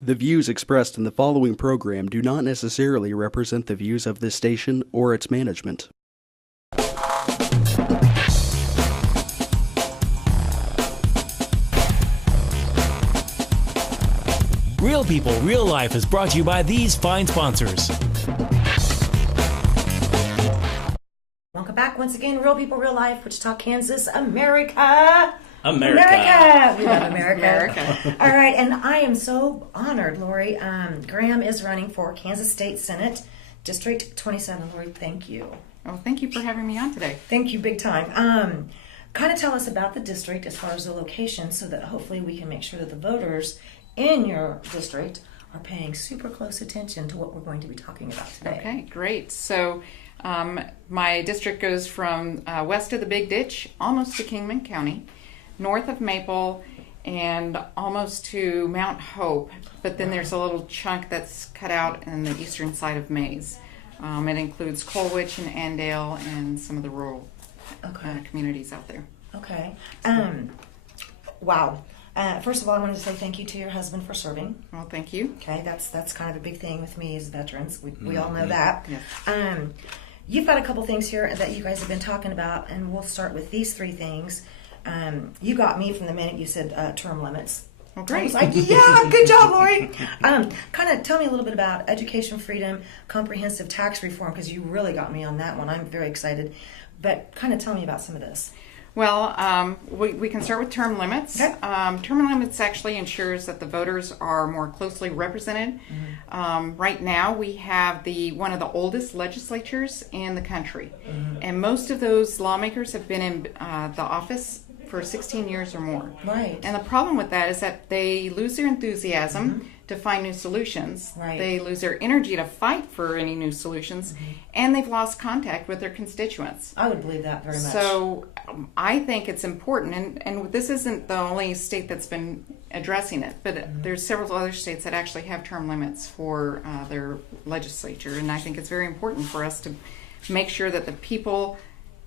The views expressed in the following program do not necessarily represent the views of this station or its management. Real People, Real Life is brought to you by these fine sponsors. Welcome back once again, Real People, Real Life, Wichita, Kansas, America. America. We love America. All right, and I am so honored, Lori. Graham is running for Kansas State Senate, District 27. Lori, thank you. Well, thank you for having me on today. Thank you big time. Kind of tell us about the district as far as the location so that hopefully we can make sure that the voters in your district are paying super close attention to what we're going to be talking about today. Okay, great. So my district goes from west of the Big Ditch, almost to Kingman County, north of Maple, and almost to Mount Hope. But then there's a little chunk that's cut out in the eastern side of Mays. It includes Colwich and Andale and some of the rural communities out there. Okay. Wow. First of all, I wanted to say thank you to your husband for serving. Well, thank you. Okay, that's kind of a big thing with me as veterans. We all know that. Yes. You've got a couple things here that you guys have been talking about, and we'll start with these three things. You got me from the minute you said term limits. Well, great. I was like, yeah, good job, Lori. Kind of tell me a little bit about education freedom, comprehensive tax reform, because you really got me on that one. I'm very excited. But kind of tell me about some of this. Well, we can start with term limits. Okay. Term limits actually ensures that the voters are more closely represented. Right now, we have one of the oldest legislatures in the country, and most of those lawmakers have been in the office for 16 years or more. Right. And the problem with that is that they lose their enthusiasm to find new solutions. Right. They lose their energy to fight for any new solutions, and they've lost contact with their constituents. I would believe that very much. So I think it's important, and this isn't the only state that's been addressing it, but there's several other states that actually have term limits for their legislature, and I think it's very important for us to make sure that the people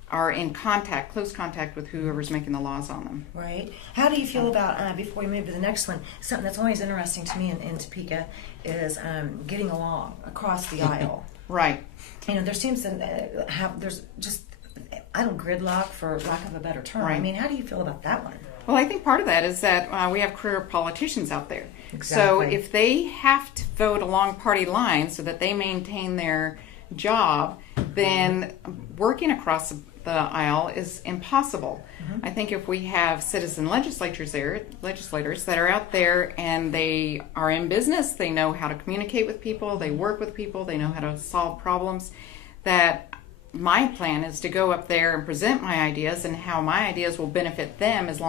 are in close contact with whoever's making the laws on them. Right. How do you feel about, before we move to the next one, something that's always interesting to me in Topeka is getting along across the aisle. Right. You know, there seems to there's just, gridlock for lack of a better term. Right. I mean, how do you feel about that one? Well, I think part of that is that we have career politicians out there. Exactly. So if they have to vote along party lines so that they maintain their job, then working across the aisle is impossible. I think if we have citizen legislators that are out there and they are in business, they know how to communicate with people, they work with people, they know how to solve problems, that my plan is to go up there and present my ideas and how my ideas will benefit them as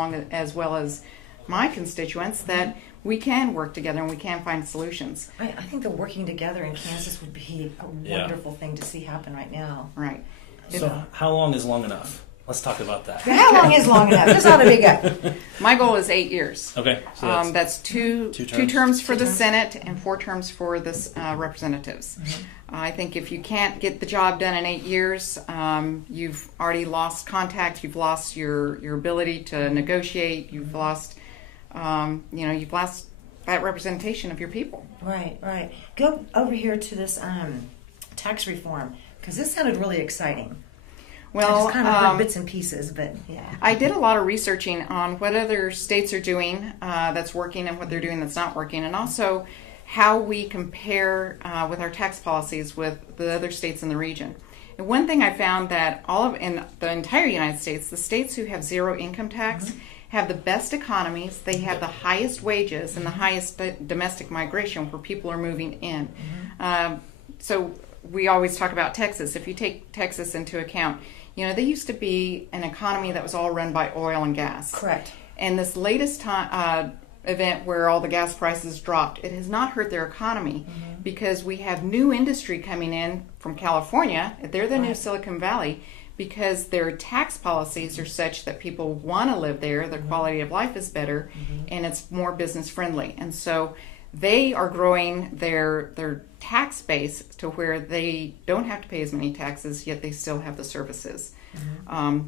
well as my constituents, that we can work together and we can find solutions. I think the working together in Kansas would be a wonderful thing to see happen right now. Right. So how long is long enough? Let's talk about that. How long is long enough? This ought to be good. My goal is 8 years. Okay. So that's two terms for the Senate and 4 terms for the representatives. I think if you can't get the job done in 8 years, you've already lost contact. You've lost your ability to negotiate. You've lost, you've lost that representation of your people. Right. Go over here to this tax reform, because this sounded really exciting. Well, I just kind of heard bits and pieces, but yeah. I did a lot of researching on what other states are doing that's working and what they're doing that's not working, and also how we compare with our tax policies with the other states in the region. And one thing I found that in the entire United States, the states who have zero income tax have the best economies, they have the highest wages and the highest domestic migration where people are moving in. So we always talk about Texas. If you take Texas into account, they used to be an economy that was all run by oil and gas. Correct. And this latest event where all the gas prices dropped, it has not hurt their economy because we have new industry coming in from California. They're the new Silicon Valley because their tax policies are such that people want to live there, their quality of life is better, and it's more business friendly. And so they are growing their tax base to where they don't have to pay as many taxes, yet they still have the services.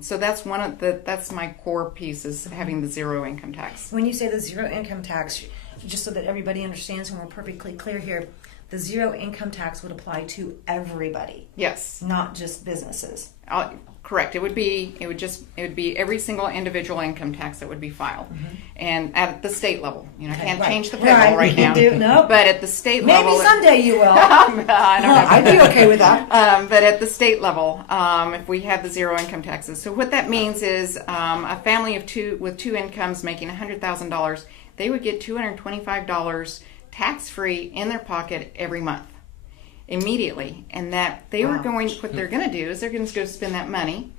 So that's that's my core piece is having the zero income tax. When you say the zero income tax, just so that everybody understands and we're perfectly clear here, the zero income tax would apply to everybody, Yes. not just businesses. Correct. It would be every single individual income tax that would be filed, and at the state level. You know, I can't change the federal right now. No, but at the state maybe level, someday you will. I don't know. I'd be okay with that. But at the state level, if we have the zero income taxes, so what that means is a family of two with two incomes making $100,000, they would get $225 tax free in their pocket every month. Immediately, and that they were going. What they're going to do is they're going to go spend that money,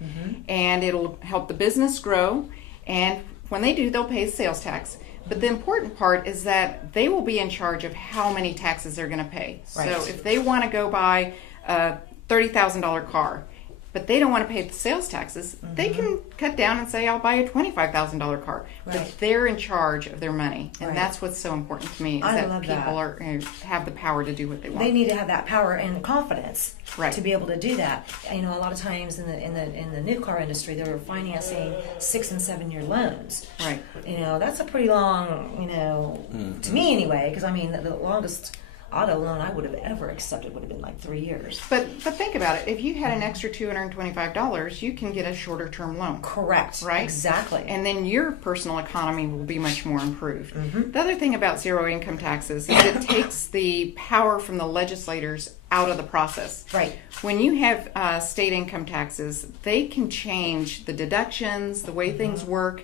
and it'll help the business grow. And when they do, they'll pay sales tax. But the important part is that they will be in charge of how many taxes they're going to pay. Right. So if they want to go buy a $30,000 car, but they don't want to pay the sales taxes, they can cut down and say, I'll buy a $25,000 car. Right. But they're in charge of their money. And Right. that's what's so important to me, is I that love people that. have the power to do what they want. They need to have that power and confidence Right. to be able to do that. You know, a lot of times in the new car industry, they're financing 6 and 7 year loans. Right. You know, that's a pretty long. You know, to me anyway, because I mean the longest auto loan I would have ever accepted would have been like 3 years. But think about it. If you had an extra $225, you can get a shorter term loan. Correct. Right? Exactly. And then your personal economy will be much more improved. The other thing about zero income taxes is it takes the power from the legislators out of the process. Right. When you have state income taxes, they can change the deductions, the way things work,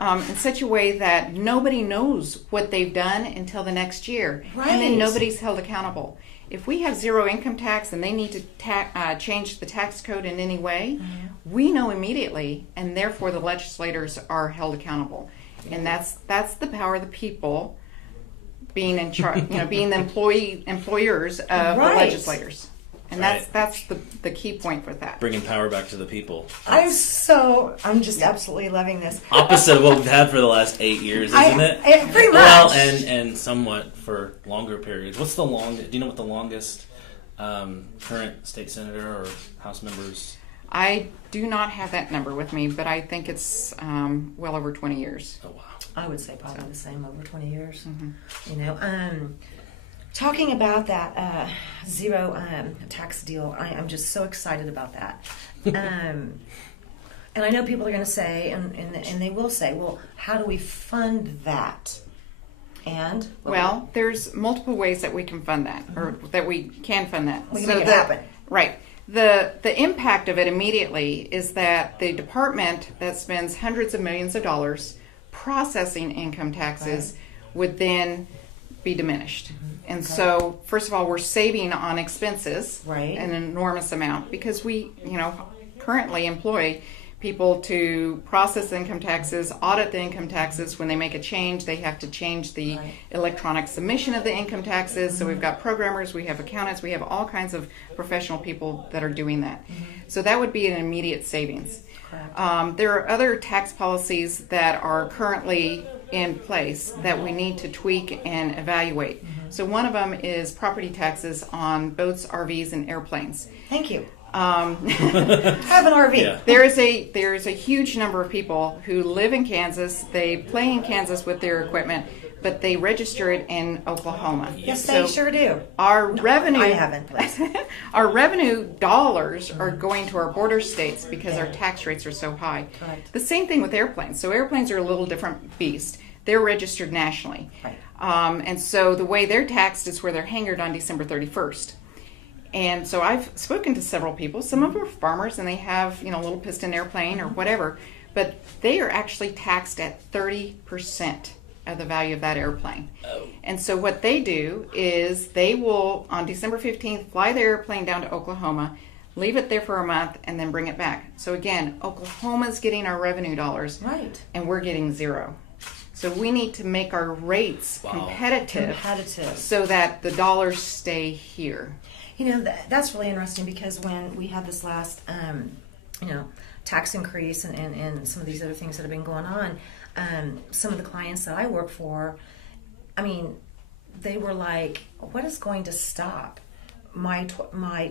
in such a way that nobody knows what they've done until the next year. And then Right. nobody's held accountable. If we have zero income tax and they need to change the tax code in any way, we know immediately, and therefore the legislators are held accountable. And that's the power of the people being in charge, being the employers of the Right. legislators. And Right. that's the key point with that. Bringing power back to the people. I'm just absolutely loving this. Opposite of what we've had for the last 8 years, isn't it? Pretty much. Well, and somewhat for longer periods. What's the longest? Do you know what the longest current state senator or House members? I do not have that number with me, but I think it's well over 20 years. Oh wow! I would say probably the same, over 20 years. You know, talking about that zero tax deal, I'm just so excited about that. And I know people are going to say, and they will say, well, how do we fund that? And Well, there's multiple ways that we can fund that, or that we can fund that. We can make it happen. Right. The impact of it immediately is that the department that spends hundreds of millions of dollars processing income taxes would then be diminished. And so, first of all, we're saving on expenses, Right. an enormous amount, because we, currently employ people to process income taxes, audit the income taxes. When they make a change, they have to change the Right. electronic submission of the income taxes. So we've got programmers, we have accountants, we have all kinds of professional people that are doing that. So that would be an immediate savings. Correct. There are other tax policies that are currently in place that we need to tweak and evaluate. So one of them is property taxes on boats, RVs, and airplanes. Thank you. Have an RV. Yeah. There is a huge number of people who live in Kansas. They play in Kansas with their equipment, but they register it in Oklahoma. Yes, So they sure do. Our revenue, I haven't, please. our revenue dollars are going to our border states because our tax rates are so high. Correct. The same thing with airplanes. So airplanes are a little different beast. They're registered nationally. Right. And so the way they're taxed is where they're hangared on December 31st. And so I've spoken to several people. Some of them are farmers and they have, a little piston airplane or whatever, but they are actually taxed at 30% of the value of that airplane. Oh. And so what they do is they will, on December 15th, fly their airplane down to Oklahoma, leave it there for a month, and then bring it back. So again, Oklahoma's getting our revenue dollars, Right. and we're getting zero. So we need to make our rates Wow. competitive Competitive. so that the dollars stay here. That's really interesting because when we had this last, tax increase and some of these other things that have been going on, some of the clients that I work for, they were like, what is going to stop my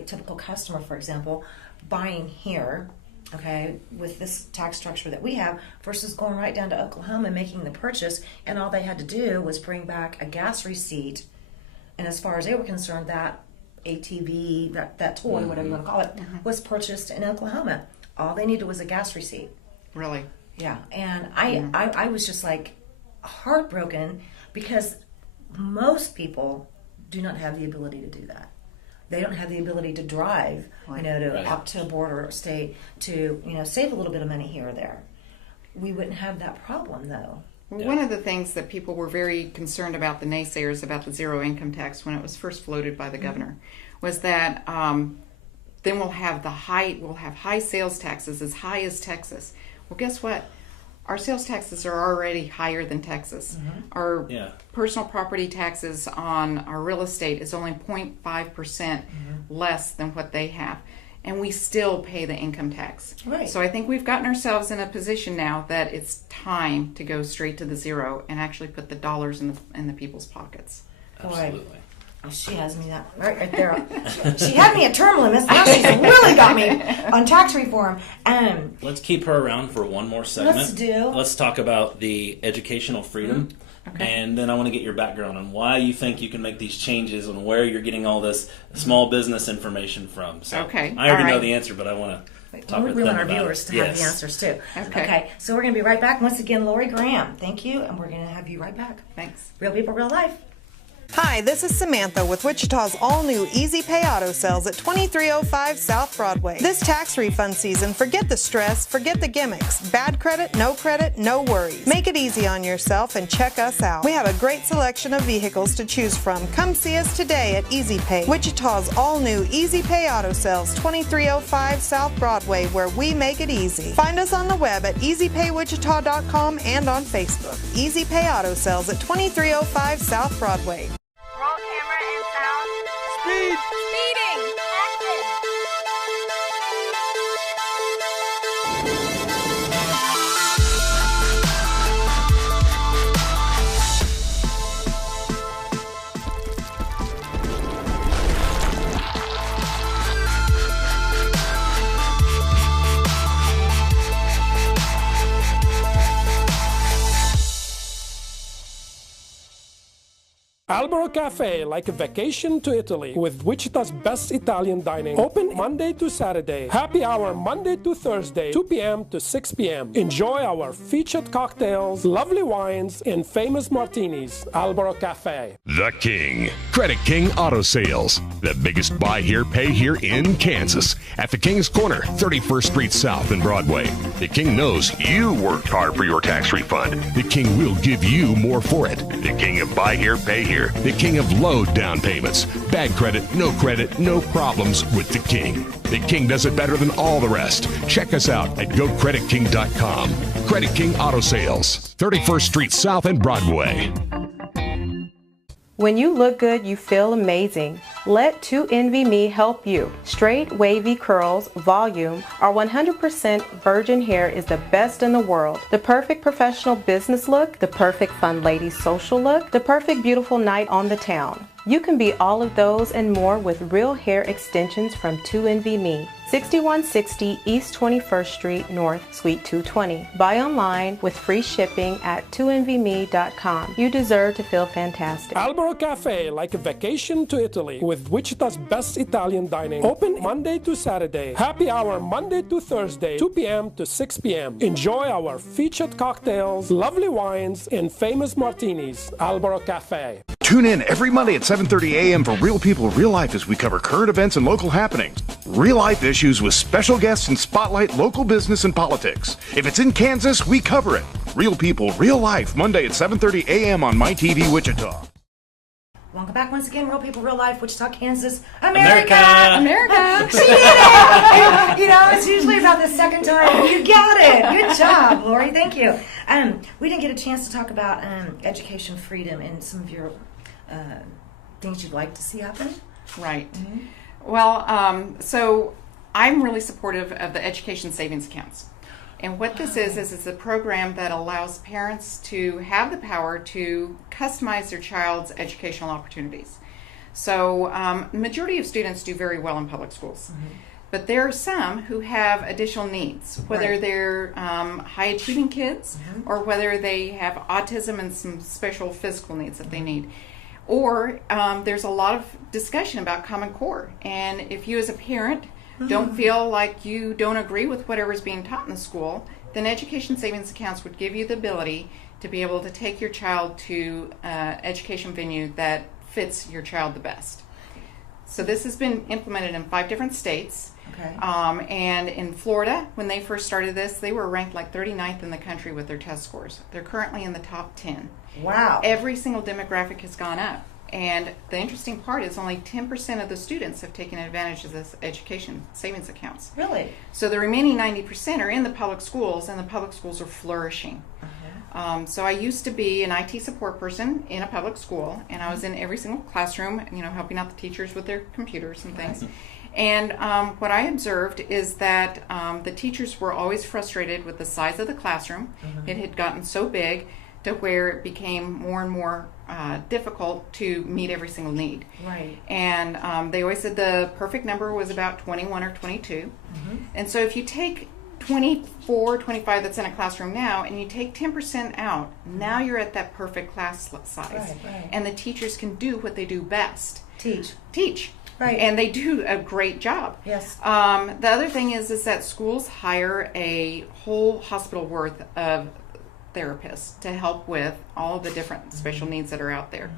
typical customer, for example, buying here okay, with this tax structure that we have versus going right down to Oklahoma and making the purchase, and all they had to do was bring back a gas receipt. And as far as they were concerned, that ATV, that toy, whatever you want to call it, was purchased in Oklahoma. All they needed was a gas receipt. Really? Yeah. And I was just like heartbroken because most people do not have the ability to do that. They don't have the ability to drive, up to a border state to, save a little bit of money here or there. We wouldn't have that problem, though. Well, one of the things that people were very concerned about, the naysayers about the zero income tax when it was first floated by the governor, was that then we'll have high sales taxes as high as Texas. Well, guess what? Our sales taxes are already higher than Texas. Our personal property taxes on our real estate is only 0.5% less than what they have. And we still pay the income tax. Right. So I think we've gotten ourselves in a position now that it's time to go straight to the zero and actually put the dollars in the people's pockets. Absolutely. Oh, she has me that right there. She had me at term limits. Now she's really got me on tax reform. Let's keep her around for one more segment. Let's talk about the educational freedom. Okay. And then I want to get your background on why you think you can make these changes and where you're getting all this small business information from. So okay. I already know the answer, but I want to talk with them want our about viewers to have the answers too. Okay. So we're going to be right back. Once again, Lori Graham, thank you, and we're going to have you right back. Thanks. Real people, real life. Hi, this is Samantha with Wichita's all-new Easy Pay Auto Sales at 2305 South Broadway. This tax refund season, forget the stress, forget the gimmicks. Bad credit, no worries. Make it easy on yourself and check us out. We have a great selection of vehicles to choose from. Come see us today at Easy Pay, Wichita's all-new Easy Pay Auto Sales, 2305 South Broadway, where we make it easy. Find us on the web at easypaywichita.com and on Facebook. Easy Pay Auto Sales at 2305 South Broadway. Roll camera and sound. Speed! Speeding! Action! Albero Cafe, like a vacation to Italy, with Wichita's best Italian dining. Open Monday to Saturday. Happy hour Monday to Thursday, 2 p.m. to 6 p.m. Enjoy our featured cocktails, lovely wines, and famous martinis. Albero Cafe. The King. Credit King Auto Sales. The biggest buy here, pay here in Kansas. At the King's Corner, 31st Street South and Broadway. The King knows you worked hard for your tax refund. The King will give you more for it. The King of buy here, pay here. The King of low down payments. Bad credit, no problems with the King. The King does it better than all the rest. Check us out at GoCreditKing.com. Credit King Auto Sales, 31st Street South and Broadway. When you look good, you feel amazing. Let 2NVMe help you. Straight, wavy curls, volume, our 100% virgin hair is the best in the world. The perfect professional business look, the perfect fun lady social look, the perfect beautiful night on the town. You can be all of those and more with real hair extensions from 2NVMe. 6160 East 21st Street North, Suite 220. Buy online with free shipping at 2NVMe.com. You deserve to feel fantastic. Albero Cafe, like a vacation to Italy, with Wichita's best Italian dining. Open Monday to Saturday. Happy hour Monday to Thursday, 2 p.m. to 6 p.m. Enjoy our featured cocktails, lovely wines, and famous martinis. Albero Cafe. Tune in every Monday at 7:30 a.m. for Real People, Real Life as we cover current events and local happenings. Real life issues with special guests and spotlight local business and politics. If it's in Kansas, we cover it. Real People, Real Life, Monday at 7:30 a.m. on MyTV Wichita. Welcome back once again, Real People, Real Life, Wichita, Kansas, America! America! She did it! It's usually about the second time. You got it! Good job, Lori. Thank you. We didn't get a chance to talk about education freedom and some of your things you'd like to see happen. Right. Mm-hmm. Well, so I'm really supportive of the education savings accounts. And what this is it's a program that allows parents to have the power to customize their child's educational opportunities. So the majority of students do very well in public schools. But there are some who have additional needs, whether they're high-achieving kids or whether they have autism and some special physical needs that they need. Or there's a lot of discussion about Common Core. And if you as a parent don't feel like you don't agree with whatever's being taught in the school, then education savings accounts would give you the ability to be able to take your child to education venue that fits your child the best. So this has been implemented in 5 different states. Okay. And in Florida, when they first started this, they were ranked like 39th in the country with their test scores. They're currently in the top 10. Wow. Every single demographic has gone up. And the interesting part is only 10% of the students have taken advantage of this education savings accounts. Really? So the remaining 90% are in the public schools, and the public schools are flourishing. So I used to be an IT support person in a public school, and I was in every single classroom, helping out the teachers with their computers and things. And what I observed is that the teachers were always frustrated with the size of the classroom. It had gotten so big to where it became more and more difficult to meet every single need. Right. And they always said the perfect number was about 21 or 22. And so if you take 24, 25 that's in a classroom now, and you take 10% out, now you're at that perfect class size. Right. And the teachers can do what they do best. Teach. Right. And they do a great job. Yes. The other thing is that schools hire a whole hospital worth of therapists to help with all the different special needs that are out there.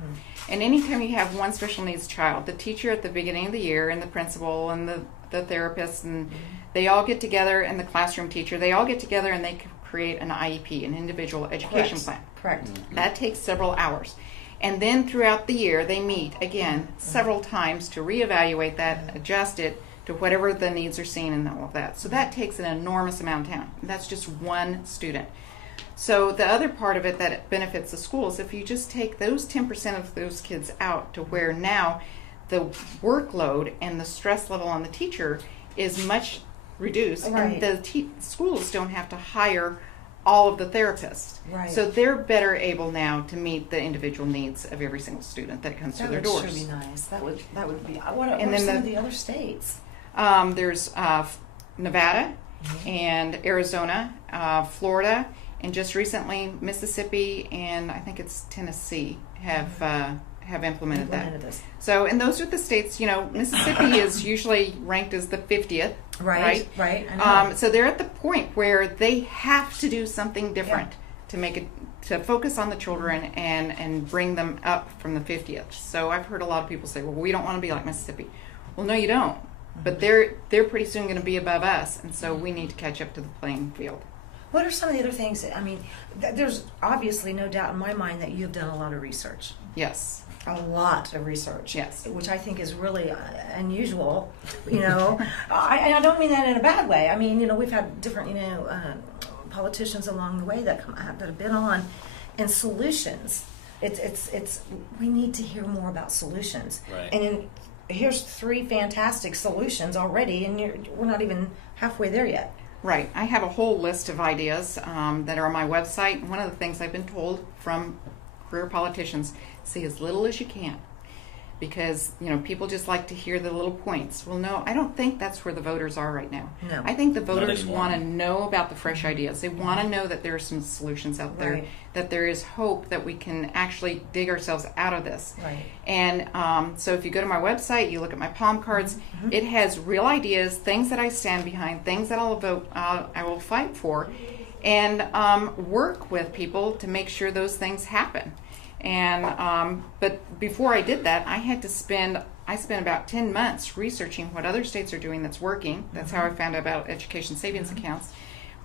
And anytime you have one special needs child, the teacher at the beginning of the year and the principal and the therapist, and they all get together, and the classroom teacher, they all get together and they create an IEP, an individual education plan. Correct. That takes several hours. And then throughout the year, they meet again several times to reevaluate that, adjust it to whatever the needs are seen and all of that. So that takes an enormous amount of time. That's just one student. So the other part of it that benefits the schools, if you just take those 10% of those kids out to where now the workload and the stress level on the teacher is much reduced, and the schools don't have to hire all of the therapists. Right. So they're better able now to meet the individual needs of every single student that comes through their doors. That would sure be nice. That would be. What are And then some of the other states? There's Nevada and Arizona, Florida, and just recently Mississippi, and I think it's Tennessee have implemented that. This. So, and those are the states. Mississippi is usually ranked as the 50th. Right. I know. So they're at the point where they have to do something different to make it, to focus on the children and bring them up from the 50th. So I've heard a lot of people say, well, we don't want to be like Mississippi. Well, no, you don't. But they're pretty soon going to be above us, and so we need to catch up to the playing field. What are some of the other things there's obviously no doubt in my mind that you've done a lot of research. Yes. A lot of research. Yes. Which I think is really unusual, I don't mean that in a bad way. I mean, we've had different, politicians along the way that have been on, and solutions. It's we need to hear more about solutions. Right. And here's 3 fantastic solutions already, and we're not even halfway there yet. Right. I have a whole list of ideas that are on my website. One of the things I've been told from career politicians, say as little as you can. Because, people just like to hear the little points. Well, no, I don't think that's where the voters are right now. No. I think the voters want to know about the fresh ideas. They want to know that there are some solutions out there, that there is hope that we can actually dig ourselves out of this. Right. And so if you go to my website, you look at my palm cards, it has real ideas, things that I stand behind, things that I will fight for, and work with people to make sure those things happen. And but before I did that, I spent about 10 months researching what other states are doing that's working. That's how I found out about education savings accounts.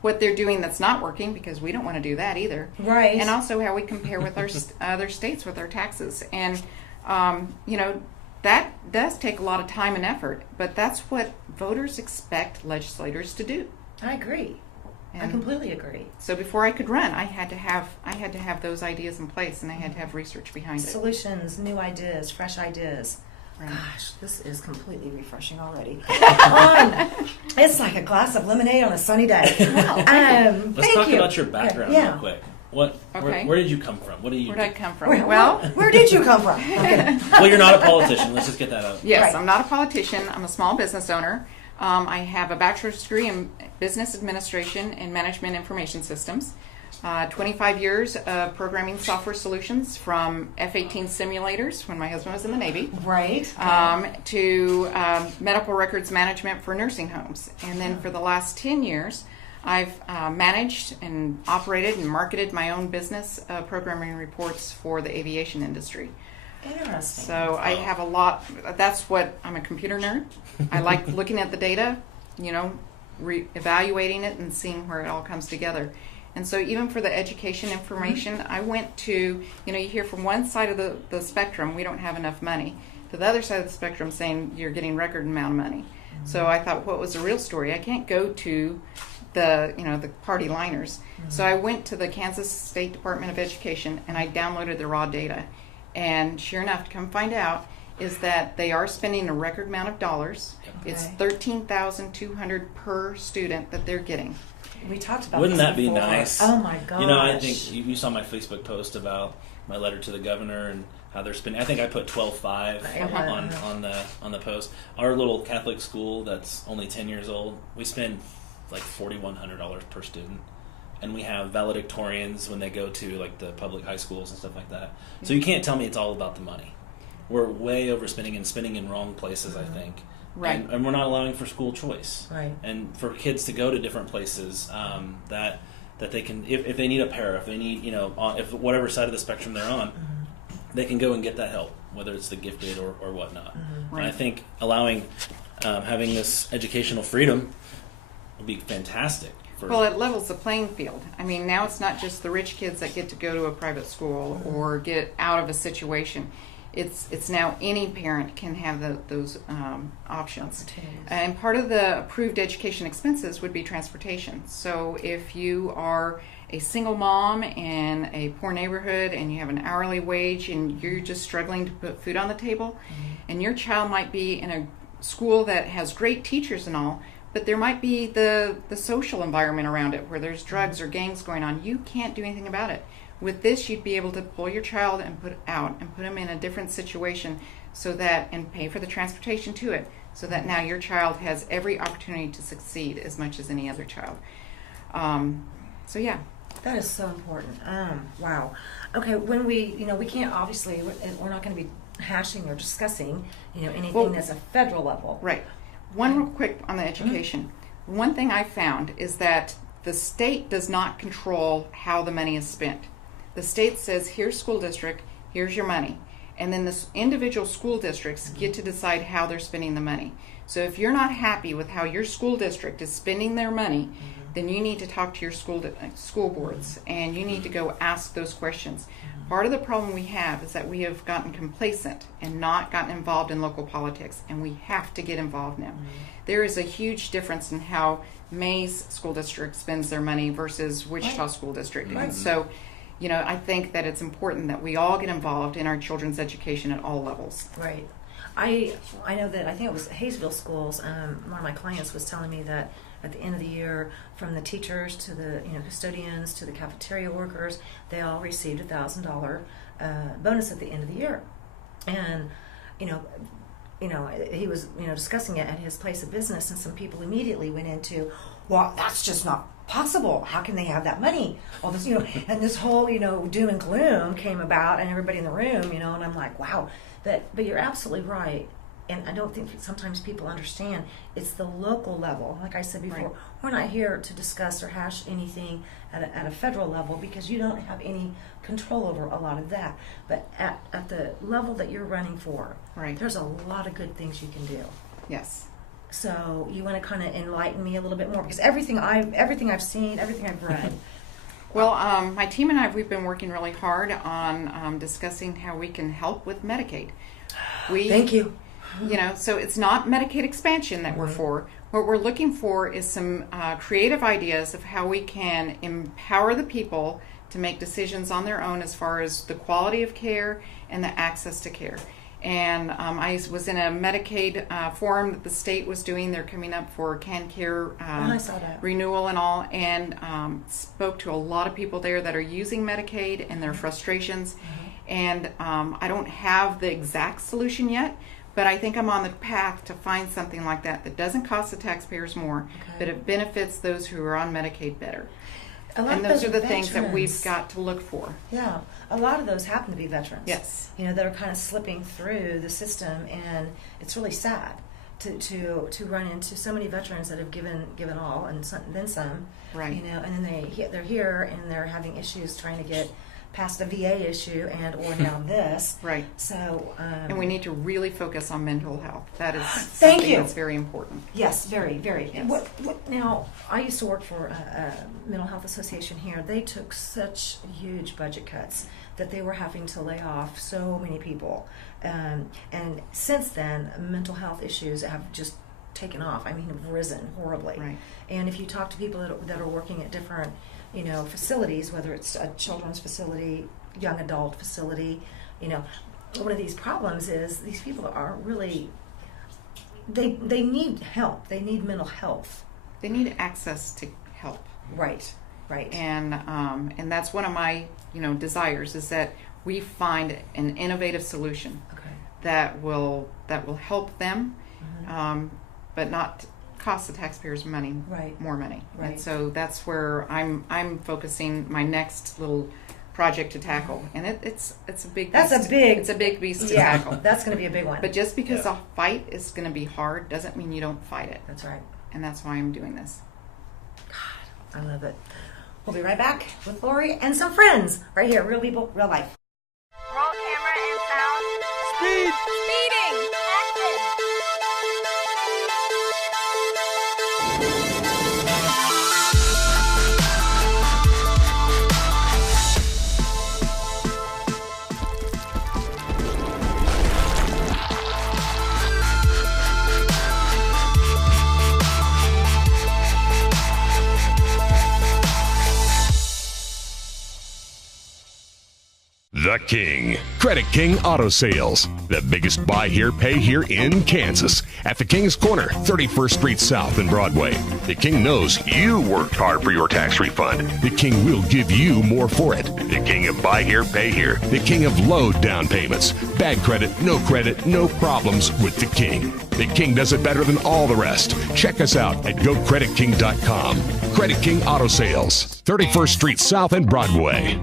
What they're doing that's not working, because we don't want to do that either. Right. And also how we compare with our other states with our taxes. And that does take a lot of time and effort, but that's what voters expect legislators to do. I agree. I completely agree. So before I could run, I had to have those ideas in place, and I had to have research behind it. Solutions, new ideas, fresh ideas. Right. Gosh, this is completely refreshing already. It's like a glass of lemonade on a sunny day. Let's talk about your background real quick. Where did you come from? Where did I come from? Where did you come from? Well, you're not a politician. Let's just get that out. Yes, right. I'm not a politician. I'm a small business owner. I have a bachelor's degree in business administration and management information systems. 25 years of programming software solutions, from F-18 simulators when my husband was in the Navy, Right. to medical records management for nursing homes. And then for the last 10 years, I've managed and operated and marketed my own business programming reports for the aviation industry. Interesting. So I have a lot. That's what I'm a computer nerd. I like looking at the data, evaluating it and seeing where it all comes together. And so even for the education information, I went to, you hear from one side of the spectrum, we don't have enough money, to the other side of the spectrum saying you're getting record amount of money. So I thought, what was the real story? I can't go to the party liners. So I went to the Kansas State Department of Education and I downloaded the raw data. And sure enough, to come find out is that they are spending a record amount of dollars. Okay. It's $13,200 per student that they're getting. We talked about Wouldn't this that be before. nice? Oh my gosh. I think you saw my Facebook post about my letter to the governor and how they're spending. I think I put 12.5 on the post. Our little Catholic school that's only 10 years old, we spend like $4,100 per student, and we have valedictorians when they go to like the public high schools and stuff like that. So you can't tell me it's all about the money. We're way overspending and spending in wrong places, I think. Right. And we're not allowing for school choice. Right. And for kids to go to different places that they can, if they need a pair, if they need, if whatever side of the spectrum they're on, they can go and get that help, whether it's the gifted or whatnot. Right. And I think allowing, having this educational freedom would be fantastic. Well, it levels the playing field. I mean, now it's not just the rich kids that get to go to a private school or get out of a situation. It's now any parent can have those options. And part of the approved education expenses would be transportation. So if you are a single mom in a poor neighborhood and you have an hourly wage and you're just struggling to put food on the table, and your child might be in a school that has great teachers and all, but there might be the social environment around it where there's drugs or gangs going on, you can't do anything about it. With this, you'd be able to pull your child and put them in a different situation and pay for the transportation to it, so that now your child has every opportunity to succeed as much as any other child. So yeah. That is so important. Wow. Okay, when we can't, obviously, we're not going to be hashing or discussing, anything that's a federal level. Right. One real quick on the education. One thing I found is that the state does not control how the money is spent. The state says, here's school district, here's your money. And then the individual school districts get to decide how they're spending the money. So if you're not happy with how your school district is spending their money, then you need to talk to your school boards and you need to go ask those questions. Part of the problem we have is that we have gotten complacent and not gotten involved in local politics, and we have to get involved now. There is a huge difference in how May's school district spends their money versus Wichita School District. And so, I think that it's important that we all get involved in our children's education at all levels. Right. I know that, I think it was Hayesville Schools, one of my clients was telling me that at the end of the year, from the teachers to the custodians to the cafeteria workers, they all received $1,000 bonus at the end of the year. And he was discussing it at his place of business, and some people immediately went into, well, that's just not possible. How can they have that money? All this, and this whole doom and gloom came about, and everybody in the room, and I'm like, wow. But you're absolutely right. And I don't think sometimes people understand it's the local level. Like I said before, we're not here to discuss or hash anything at a federal level, because you don't have any control over a lot of that. But at the level that you're running for, there's a lot of good things you can do. Yes. So you want to kind of enlighten me a little bit more, because everything I've seen, everything I've read. Well, my team and we've been working really hard on discussing how we can help with Medicaid. Thank you. So it's not Medicaid expansion that we're for. What we're looking for is some creative ideas of how we can empower the people to make decisions on their own as far as the quality of care and the access to care. And I was in a Medicaid forum that the state was doing. They're coming up for CanCare I saw that. renewal and all, and spoke to a lot of people there that are using Medicaid and their frustrations. And I don't have the exact solution yet, But I think I'm on the path to find something like that doesn't cost the taxpayers more, but it benefits those who are on Medicaid better. And those are the things that we've got to look for. Yeah, a lot of those happen to be veterans. Yes. You know, that are kind of slipping through the system, and it's really sad to run into so many veterans that have given all and then some. Right. You know, and then they're here and they're having issues trying to get past a VA issue or now this. Right. So. And we need to really focus on mental health. That is Thank something you. that's very important. Yes, very, very. Yes. What now? I used to work for a mental health association here. They took such huge budget cuts that they were having to lay off so many people, and since then, mental health issues have just taken off. I mean, have risen horribly. Right. And if you talk to people that are working at different, you know, facilities, whether it's a children's facility, young adult facility, you know, one of these problems is these people are really, they need help. They need mental health. They need access to help. Right. Right. And that's one of my, desires is that we find an innovative solution that will help them, but not cost the taxpayers more money. Right. And so that's where I'm focusing my next little project to tackle, and it's a big beast. It's a big beast to tackle. That's going to be a big one. But just because a fight is going to be hard doesn't mean you don't fight it. That's right. And that's why I'm doing this. God, I love it. We'll be right back with Lori and some friends right here. Real people, real life. Roll camera and sound. Speed! Speeding! Action! The King. Credit King Auto Sales. The biggest buy here, pay here in Kansas. At the King's Corner, 31st Street South and Broadway. The King knows you worked hard for your tax refund. The King will give you more for it. The King of buy here, pay here. The King of low down payments. Bad credit, no problems with the King. The King does it better than all the rest. Check us out at GoCreditKing.com. Credit King Auto Sales, 31st Street South and Broadway.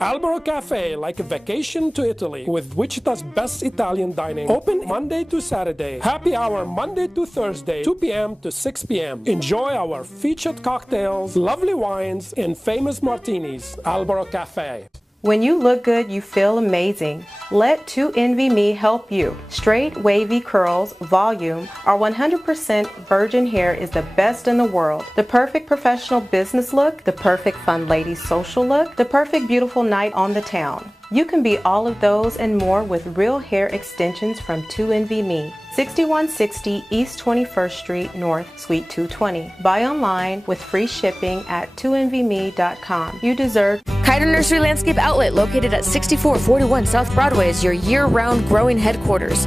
Albero Cafe, like a vacation to Italy, with Wichita's best Italian dining. Open Monday to Saturday. Happy hour Monday to Thursday, 2 p.m. to 6 p.m. Enjoy our featured cocktails, lovely wines, and famous martinis. Albero Cafe. When you look good, you feel amazing. Let 2NVMe help you. Straight, wavy curls, volume, our 100% virgin hair is the best in the world. The perfect professional business look, the perfect fun lady social look, the perfect beautiful night on the town. You can be all of those and more with real hair extensions from 2NVMe. 6160 East 21st Street North, Suite 220. Buy online with free shipping at 2NVMe.com. You deserve. Kiter Nursery Landscape Outlet, located at 6441 South Broadway, is your year-round growing headquarters.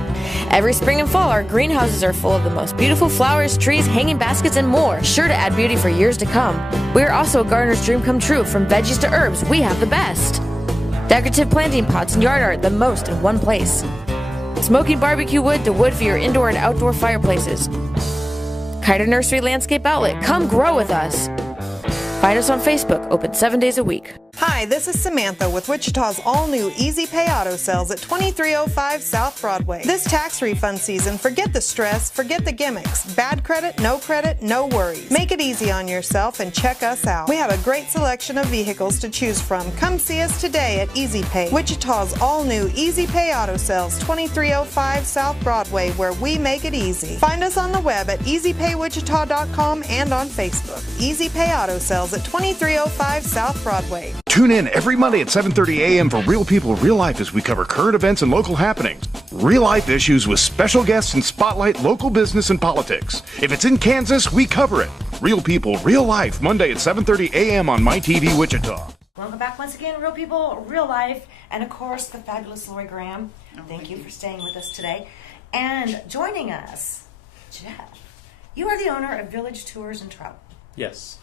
Every spring and fall, our greenhouses are full of the most beautiful flowers, trees, hanging baskets, and more, sure to add beauty for years to come. We are also a gardener's dream come true. From veggies to herbs, we have the best. Decorative planting pots and yard art, the most in one place. Smoking barbecue wood to wood for your indoor and outdoor fireplaces. Kiter Nursery Landscape Outlet, come grow with us. Find us on Facebook, open 7 days a week. Hi, this is Samantha with Wichita's all-new Easy Pay Auto Sales at 2305 South Broadway. This tax refund season, forget the stress, forget the gimmicks. Bad credit, no worries. Make it easy on yourself and check us out. We have a great selection of vehicles to choose from. Come see us today at Easy Pay, Wichita's all-new Easy Pay Auto Sales, 2305 South Broadway, where we make it easy. Find us on the web at easypaywichita.com and on Facebook. Easy Pay Auto Sales at 2305 South Broadway. Tune in every Monday at 7:30 a.m. for Real People, Real Life as we cover current events and local happenings. Real life issues with special guests and spotlight local business and politics. If it's in Kansas, we cover it. Real People, Real Life, Monday at 7:30 a.m. on MyTV Wichita. Welcome back once again, Real People, Real Life, and of course, the fabulous Lori Graham. Thank you for staying with us today. And joining us, Jeff. You are the owner of Village Tours and Travel. Yes.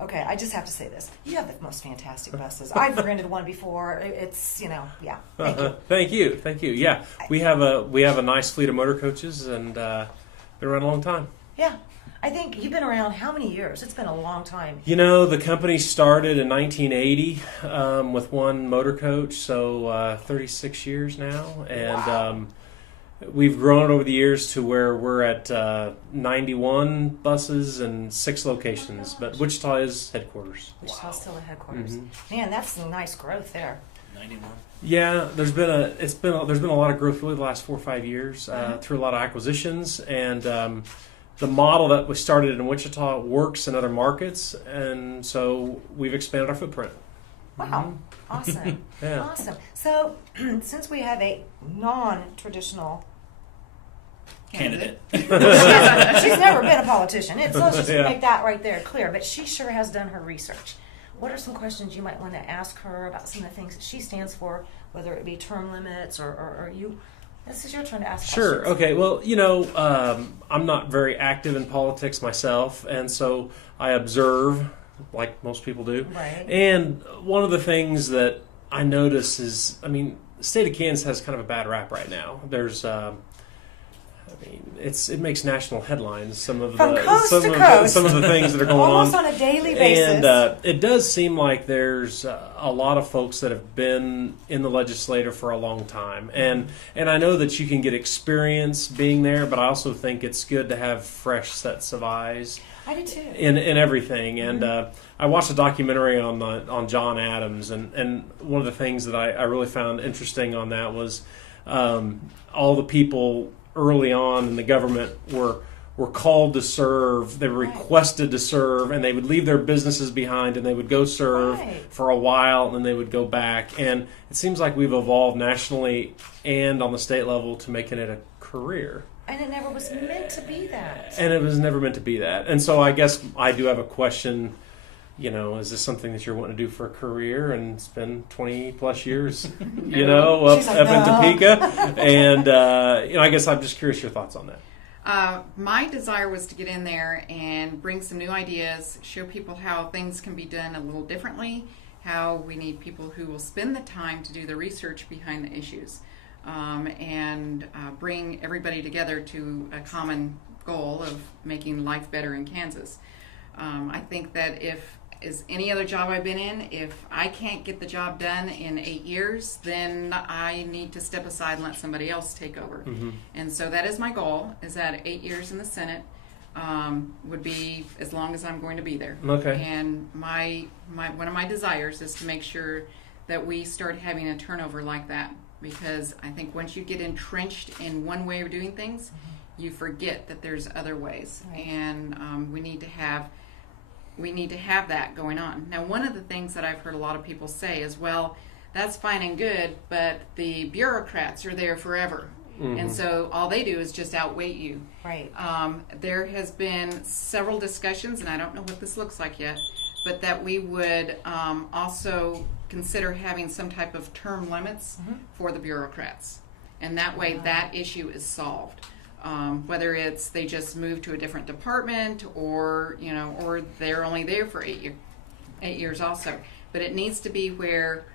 Okay, I just have to say this. You have the most fantastic buses. I've rented one before. It's, yeah. Thank you. Thank you. Yeah, we have a nice fleet of motor coaches, and been around a long time. Yeah. I think you've been around how many years? It's been a long time. The company started in 1980 with one motor coach, so 36 years now. And wow. We've grown over the years to where we're at 91 buses and 6 locations, but Wichita is headquarters. Wichita's still the headquarters. Mm-hmm. Man, that's some nice growth there. 91. Yeah, there's been a lot of growth really the last 4 or 5 years through a lot of acquisitions, and the model that we started in Wichita works in other markets, and so we've expanded our footprint. Wow, awesome. Yeah. Awesome. So, since we have a non-traditional candidate. She's never been a politician. Let's just make that right there clear. But she sure has done her research. What are some questions you might want to ask her about some of the things that she stands for, whether it be term limits or you? This is your turn to ask Sure. questions. Okay. Well, I'm not very active in politics myself, and so I observe like most people do. Right. And one of the things that I notice is, the state of Kansas has kind of a bad rap right now. There's it makes national headlines. Some of the things that are going almost on a daily basis. And it does seem like there's a lot of folks that have been in the legislature for a long time, and I know that you can get experience being there, but I also think it's good to have fresh sets of eyes. I do too. In everything, and I watched a documentary on John Adams, and one of the things that I really found interesting on that was all the people early on in the government were called to serve. They were requested to serve, and they would leave their businesses behind, and they would go serve for a while, and then they would go back. And it seems like we've evolved nationally and on the state level to making it a career. And it never was meant to be that. And it was never meant to be that. And so I guess I do have a question, is this something that you're wanting to do for a career? And it's been 20 plus years, up in Topeka. And, I guess I'm just curious your thoughts on that. My desire was to get in there and bring some new ideas, show people how things can be done a little differently, how we need people who will spend the time to do the research behind the issues. And bring everybody together to a common goal of making life better in Kansas. I think that if, as any other job I've been in, if I can't get the job done in 8 years, then I need to step aside and let somebody else take over. Mm-hmm. And so that is my goal, is that 8 years in the Senate would be as long as I'm going to be there. Okay. And my one of my desires is to make sure that we start having a turnover like that. Because I think once you get entrenched in one way of doing things, you forget that there's other ways, and we need to have that going on. Now, one of the things that I've heard a lot of people say is, well, that's fine and good, but the bureaucrats are there forever, and so all they do is just outweigh you. Right. There has been several discussions, and I don't know what this looks like yet, but that we would also consider having some type of term limits for the bureaucrats. And that way that issue is solved. Whether it's they just move to a different department or they're only there for 8 years also. But it needs to be where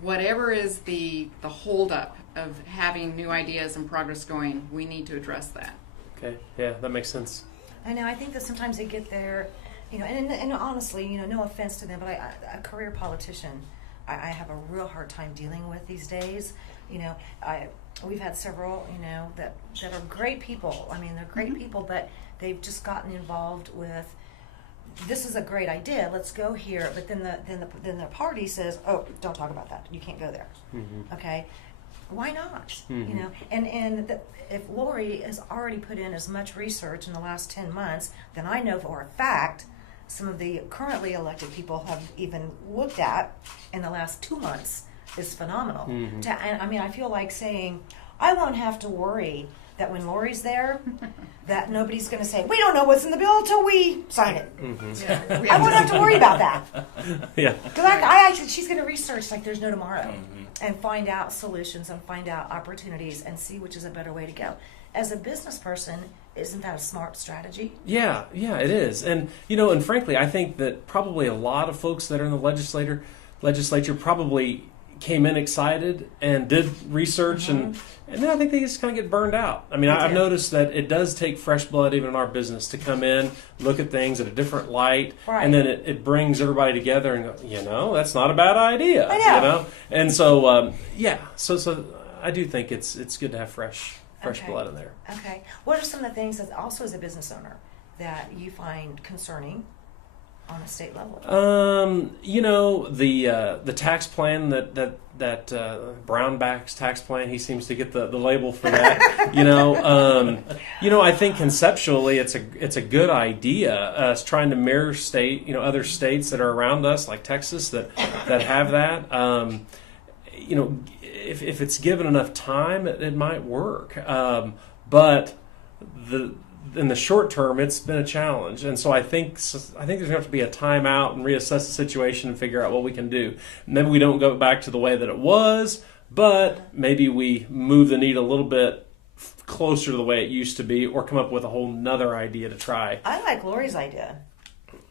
whatever is the holdup of having new ideas and progress going, we need to address that. Okay, yeah, that makes sense. I know, I think that sometimes they get there, and honestly, no offense to them, but a career politician, I have a real hard time dealing with these days. We've had several, that are great people. I mean, they're great people, but they've just gotten involved with, this is a great idea, let's go here. But then the party says, oh, don't talk about that. You can't go there. Mm-hmm. Okay, why not? Mm-hmm. If Lori has already put in as much research in the last 10 months, then I know for a fact some of the currently elected people have even looked at in the last 2 months is phenomenal. Mm-hmm. I feel like saying, I won't have to worry that when Lori's there, that nobody's going to say, we don't know what's in the bill until we sign it. Mm-hmm. Yeah. I won't have to worry about that. Yeah. Because she's going to research like there's no tomorrow. Mm-hmm. and find out solutions and find out opportunities and see which is a better way to go. As a business person, isn't that a smart strategy? Yeah, it is. And, and frankly, I think that probably a lot of folks that are in the legislature probably came in excited and did research, and then I think they just kind of get burned out. I mean, I've noticed that it does take fresh blood, even in our business, to come in, look at things at a different light, and then it brings everybody together and go, that's not a bad idea. I know. And so, so I do think it's good to have fresh blood in there. Okay. What are some of the things that also as a business owner that you find concerning on a state level? The tax plan that Brownback's tax plan, he seems to get the label for that. I think conceptually it's a good idea. Us trying to mirror other states that are around us, like Texas, that have that. If it's given enough time, it might work. But in the short term, it's been a challenge, and so I think there's going to have to be a timeout and reassess the situation and figure out what we can do. Maybe we don't go back to the way that it was, but maybe we move the needle a little bit closer to the way it used to be, or come up with a whole nother idea to try. I like Lori's idea,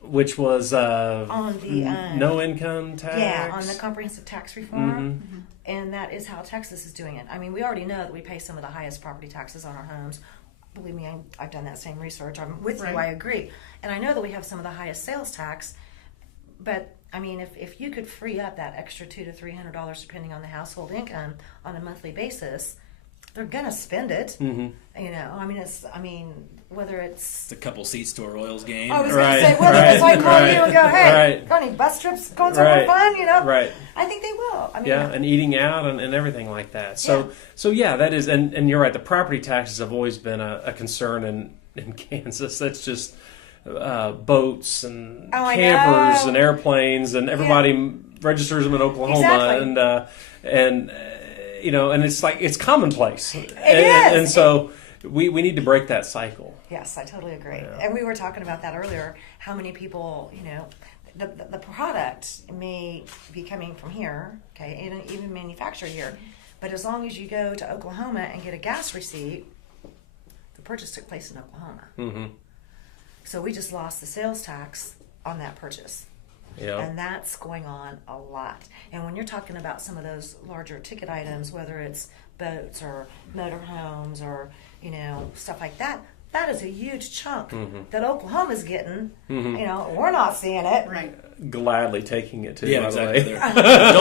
which was on the no income tax. Yeah, on the comprehensive tax reform, and that is how Texas is doing it. I mean, we already know that we pay some of the highest property taxes on our homes. Believe me, I've done that same research. I'm with you, I agree. And I know that we have some of the highest sales tax, but I mean, if you could free up that extra $200 to $300 depending on the household income on a monthly basis, they're gonna spend it. Whether it's a couple seats to a Royals game. I was gonna say whether it's like call you and go, hey, got any bus trips going somewhere fun? I think they will. And eating out and everything like that. So that is, and you're right. The property taxes have always been a concern in Kansas. That's just boats and campers and airplanes, and everybody registers them in Oklahoma, and it's like it's commonplace. And so we need to break that cycle. Yes, I totally agree. Yeah. And we were talking about that earlier. How many people, the product may be coming from here, okay, even manufactured here, but as long as you go to Oklahoma and get a gas receipt, the purchase took place in Oklahoma. So we just lost the sales tax on that purchase. Yeah. And that's going on a lot. And when you're talking about some of those larger ticket items, whether it's boats or motorhomes or stuff like that, that is a huge chunk that Oklahoma's getting. We're not seeing it. Right. Gladly taking it too. Yeah, by exactly. the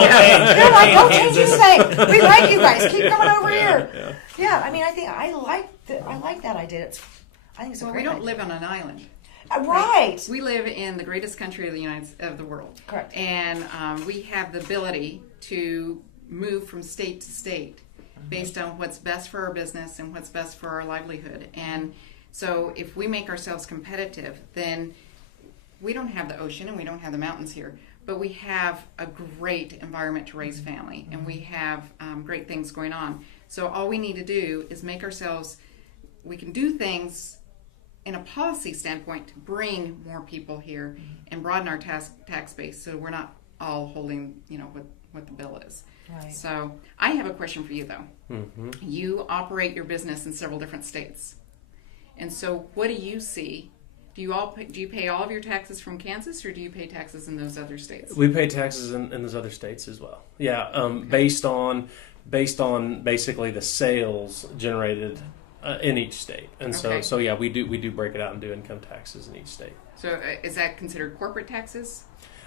way. Don't change anything. We like you guys. Keep coming over here. Yeah. I mean, I like that idea. I think it's a great we don't idea. live on an island. Right. We live in the greatest country of the world. Correct. And we have the ability to move from state to state based on what's best for our business and what's best for our livelihood. And so if we make ourselves competitive, then we don't have the ocean and we don't have the mountains here, but we have a great environment to raise family, and we have great things going on. So all we need to do is we can do things in a policy standpoint to bring more people here and broaden our tax base, so we're not all holding, what the bill is. Right. So I have a question for you, though. You operate your business in several different states, and so what do you see? Do you pay all of your taxes from Kansas, or do you pay taxes in those other states? We pay taxes in those other states as well. Yeah, based on basically the sales generated in each state, and so yeah, we do break it out and do income taxes in each state. So is that considered corporate taxes?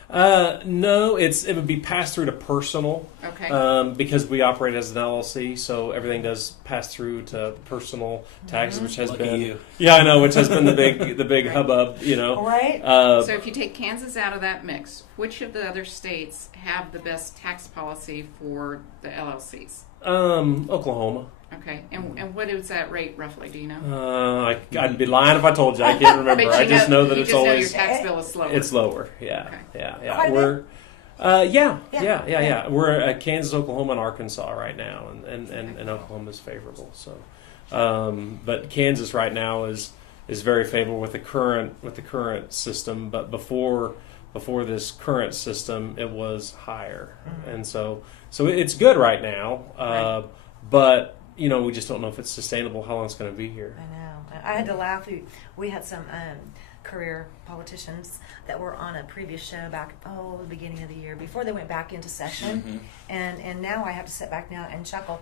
No, it would be passed through to personal. Okay. Because we operate as an LLC, so everything does pass through to personal taxes, which has been which has been the big hubbub, Right. So if you take Kansas out of that mix, which of the other states have the best tax policy for the LLCs? Oklahoma. Okay, and what is that rate roughly? Do you know? I'd be lying if I told you. I can't remember. I just know that it's always your tax bill is slower. It's lower. Yeah, okay. yeah. We're We're at Kansas, Oklahoma, and Arkansas right now, and Oklahoma is favorable. So, but Kansas right now is very favorable with the current system. But before before this current system, it was higher. And so it's good right now, but we just don't know if it's sustainable, how long it's going to be here. I know. I had to laugh. We had some career politicians that were on a previous show back, the beginning of the year, before they went back into session. And now I have to sit back now and chuckle.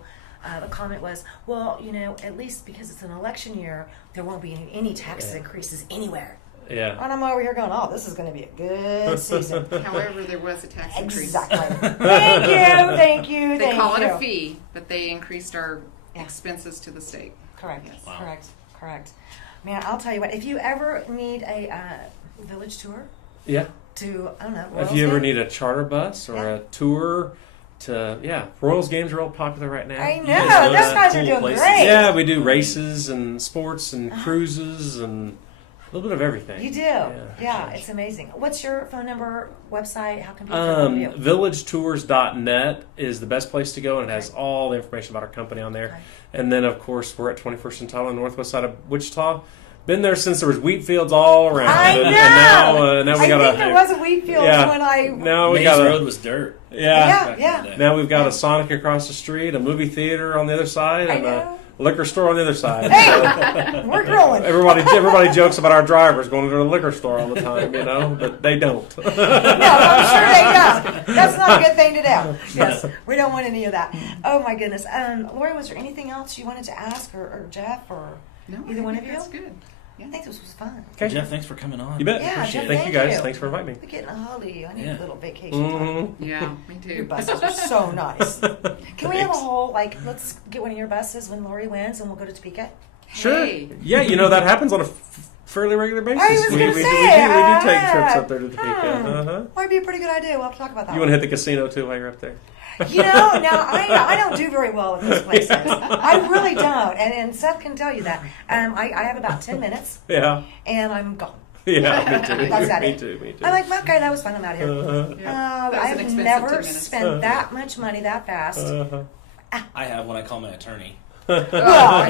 The comment was, well, at least because it's an election year, there won't be any tax increases anywhere. Yeah. And I'm over here going, this is going to be a good season. However, there was a tax increase. Exactly. Thank you. They call it a fee, but they increased our expenses to the state. Correct. Yes. Wow. Correct. Man, I'll tell you what. If you ever need a village tour, to I don't know. If you ever need a charter bus or a tour. Royals games are all popular right now. I know, those guys are doing great. Yeah, we do races and sports and cruises and a little bit of everything. You do, yeah, it's amazing. What's your phone number, website? How can people find you? Villagetours.net is the best place to go, and it has all the information about our company on there. Okay. And then, of course, we're at 21st and Tyler, northwest side of Wichita. Been there since there was wheat fields all around. I know. And now we got think there was a wheat field when I. Now we Maze Road was dirt. Yeah. Now we've got a Sonic across the street, a movie theater on the other side, and a liquor store on the other side. Hey, we're growing. Everybody jokes about our drivers going to the liquor store all the time, but they don't. No, I'm sure they don't. That's not a good thing to do. Yes, we don't want any of that. Oh my goodness, Lori, was there anything else you wanted to ask, or Jeff, or either one of you? That's good. Yeah. I think this was fun. Okay. Jeff, thanks for coming on. You bet. Yeah, Appreciate Jeff, it. Thank you guys. Thanks for inviting me. We're getting a holiday. I need a little vacation time. Yeah, me too. Your buses are so nice. Can we have a whole, let's get one of your buses when Lori wins and we'll go to Topeka? Sure. Hey. Yeah, that happens on a fairly regular basis. I was going to say. We do take trips up there to Topeka. Might be a pretty good idea. We'll have to talk about that. You want to hit the casino too while you're up there? Now I don't do very well in those places. I really don't, and Seth can tell you that. I have about 10 minutes. Yeah. And I'm gone. Yeah, me too. That's me too. I'm like, okay, that was fun. I'm out of here. I have never spent that much money that fast. I have when I call my attorney. Well, I